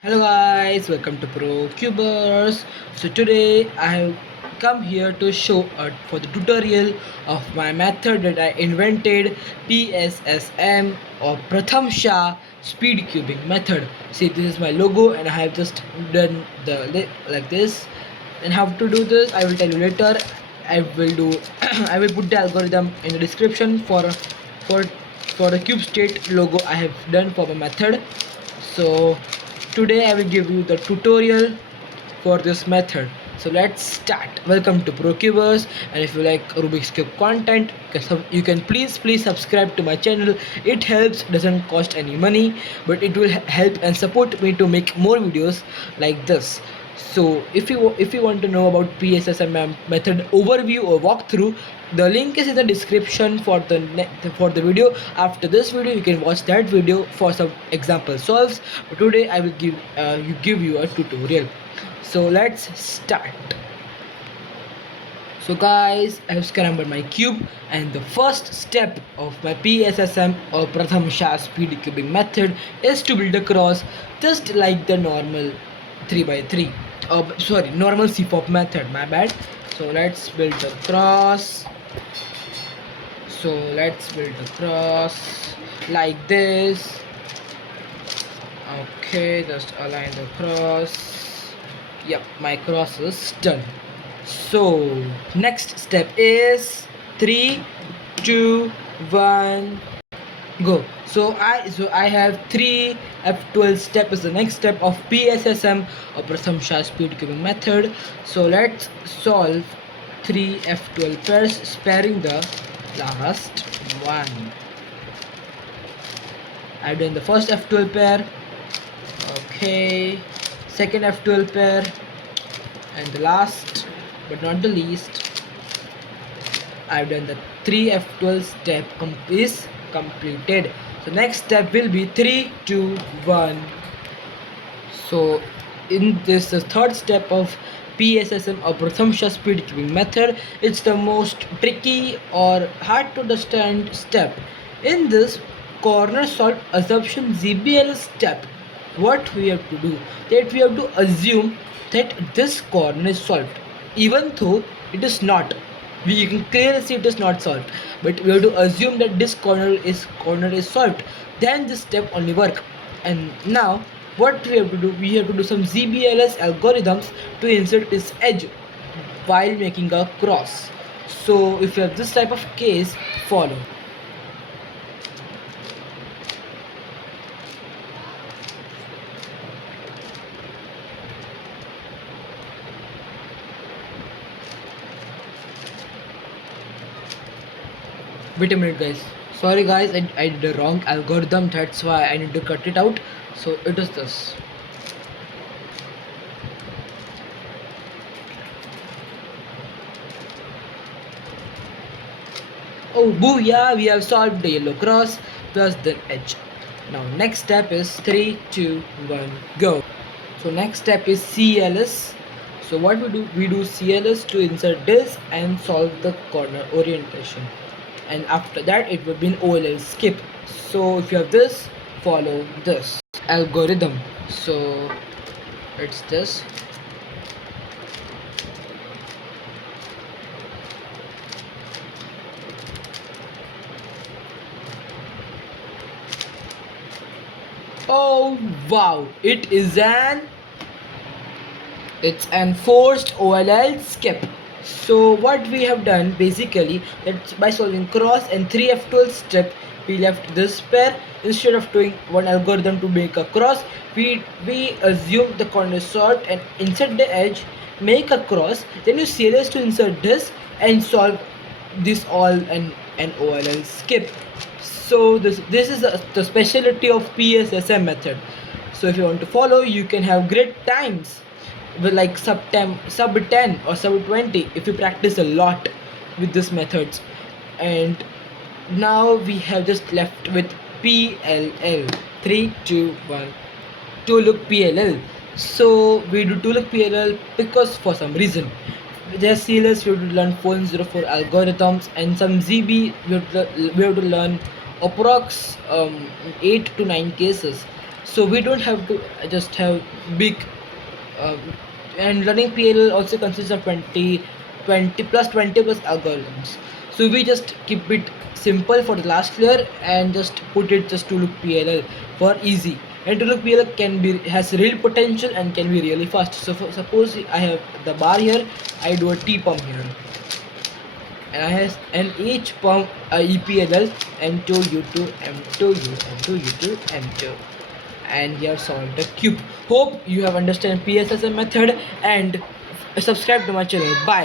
Hello guys, welcome to Cubers. So today I have come here to show for the tutorial of my method that I invented, Pssm or Pratham Shah Speedcubing method. See, this is my logo and I have just done like this. And how to do this I will tell you later. I will do I will put the algorithm in the description for for the cube state logo I have done for my method. So today I will give you the tutorial for this method. So let's start. Welcome to ProCubers, and if you like Rubik's Cube content, you can please subscribe to my channel. It helps, doesn't cost any money, but it will help and support me to make more videos like this. So if you want to know about PSSM method overview or walkthrough, the link is in the description for the video. After this video you can watch that video for some example solves, but today I will give you a tutorial. So let's start. So guys, I have scrambled my cube, and the first step of my PSSM or Pratham Shah speed cubing method is to build a cross, just like the normal 3 by 3. Oh, sorry, normal CPOP method, my bad. So let's build a cross. So let's build a cross like this. Okay, just align the cross. Yep, my cross is done. So next step is 3 2 1 go. So I have 3 F12 step is the next step of PSSM or Pratham Shah speed cubing method. So let's solve 3 F12 pairs, sparing the last one. I've done the first F12 pair. Okay, second F12 pair, and the last but not the least, I've done the 3 F12 step is completed. So next step will be 3 2 1. So in this the third step of PSSM or Pratham Shah speed cubing method, it's the most tricky or hard to understand step. In this corner solve assumption ZBL step, what we have to do, that we have to assume that this corner is solved, even though it is not. We can clearly see it is not solved, but we have to assume that this corner is solved, then this step only work. And now what we have to do, we have to do some ZBLS algorithms to insert this edge while making a cross. So if you have this type of case, follow. Wait a minute guys, sorry guys, I did a wrong algorithm, that's why I need to cut it out. So it is this. Oh booyah, we have solved the yellow cross plus the edge. Now next step is 3 2 1 go. So next step is CLS. So what we do CLS to insert this and solve the corner orientation, and after that it will be an OLL skip. So if you have this, follow this algorithm. So it's this. Oh wow, it's an forced OLL skip. So what we have done basically, that by solving cross and 3 F12 step, we left this pair. Instead of doing one algorithm to make a cross, we assume the corner is solved and insert the edge, make a cross, then you CLS to insert this and solve this all and an OLL skip. So this is the specialty of PSSM method. So if you want to follow, you can have great times with like sub 10 or sub 20 if you practice a lot with these methods. And now we have just left with PLL. 3 2 1 to look PLL. So we do to look PLL because for some reason there's CLS, we have to learn 404 algorithms, and some ZB we have to learn approx 8 to 9 cases. so we don't have to just have big uh, and running PLL also consists of 20 plus 20 plus algorithms. So we just keep it simple for the last layer and just put it just to look PLL for easy. And to look PLL can be has real potential and can be really fast. So suppose I have the bar here, I do a T pump here, and I has and each pump EPLL M2 U2 M2 U M2 U2 M2, and you have solved the cube. Hope you have understand PSSM method and subscribe to my channel. Bye.